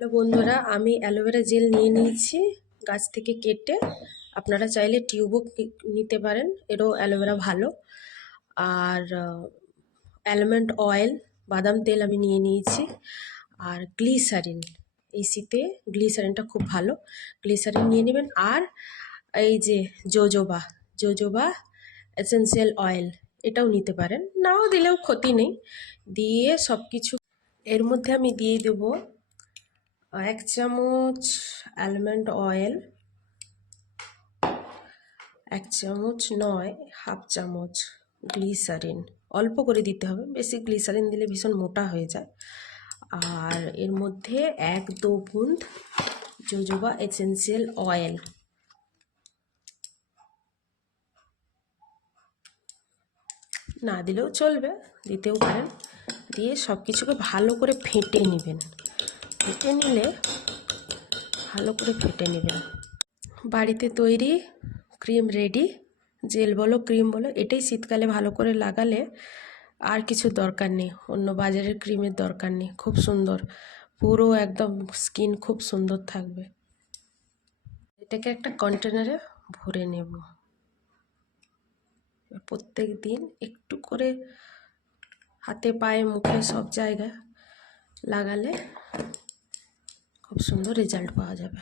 Hello বন্ধুরা, আমি aloe vera gel নিয়ে নিয়েছি গাছ থেকে কেটে। আপনারা চাইলে টিউবও নিতে পারেন, এরও অ্যালোভেরা ভালো। আর অ্যালমন্ড অয়েল, বাদাম তেল আমি নিয়ে নিয়েছি। আর গ্লিসারিন, এই শীতে গ্লিসারিনটা খুব ভালো, গ্লিসারিন নিয়ে নেবেন। আর এই যে জোজোবা জোজোবা এসেন্সিয়াল অয়েল, এটাও নিতে পারেন, নাও দিলেও ক্ষতি নেই। দিয়ে সব কিছু এর মধ্যে আমি দিয়ে দেবো 1 চামচ অ্যালমন্ড অয়েল, 1 চামচ নয়, হাফ চামচ গ্লিসারিন। অল্প করে দিতে হবে, বেশি গ্লিসারিন দিলে ভীষণ মোটা হয়ে যায়। আর এর মধ্যে 1-2 বুঁদ জোজোবা এসেন্সিয়াল অয়েল। না দিলেও চলবে, দিতেও পারেন। দিয়ে সব কিছুকে ভালো করে ফেটে নেবেন। ফেটে নিলে ভালো করে ফেটে নেবেন। বাড়িতে তৈরি ক্রিম রেডি। জেল বলো ক্রিম বলো, এটাই শীতকালে ভালো করে লাগালে আর কিছু দরকার নেই, অন্য বাজারের ক্রিমের দরকার নেই। খুব সুন্দর, পুরো একদম স্কিন খুব সুন্দর থাকবে। এটাকে একটা কন্টেনারে ভরে নেব। প্রত্যেক দিন একটু করে হাতে, পায়ে, মুখে সব জায়গায় লাগালে খুব সুন্দর রেজাল্ট পাওয়া যাবে।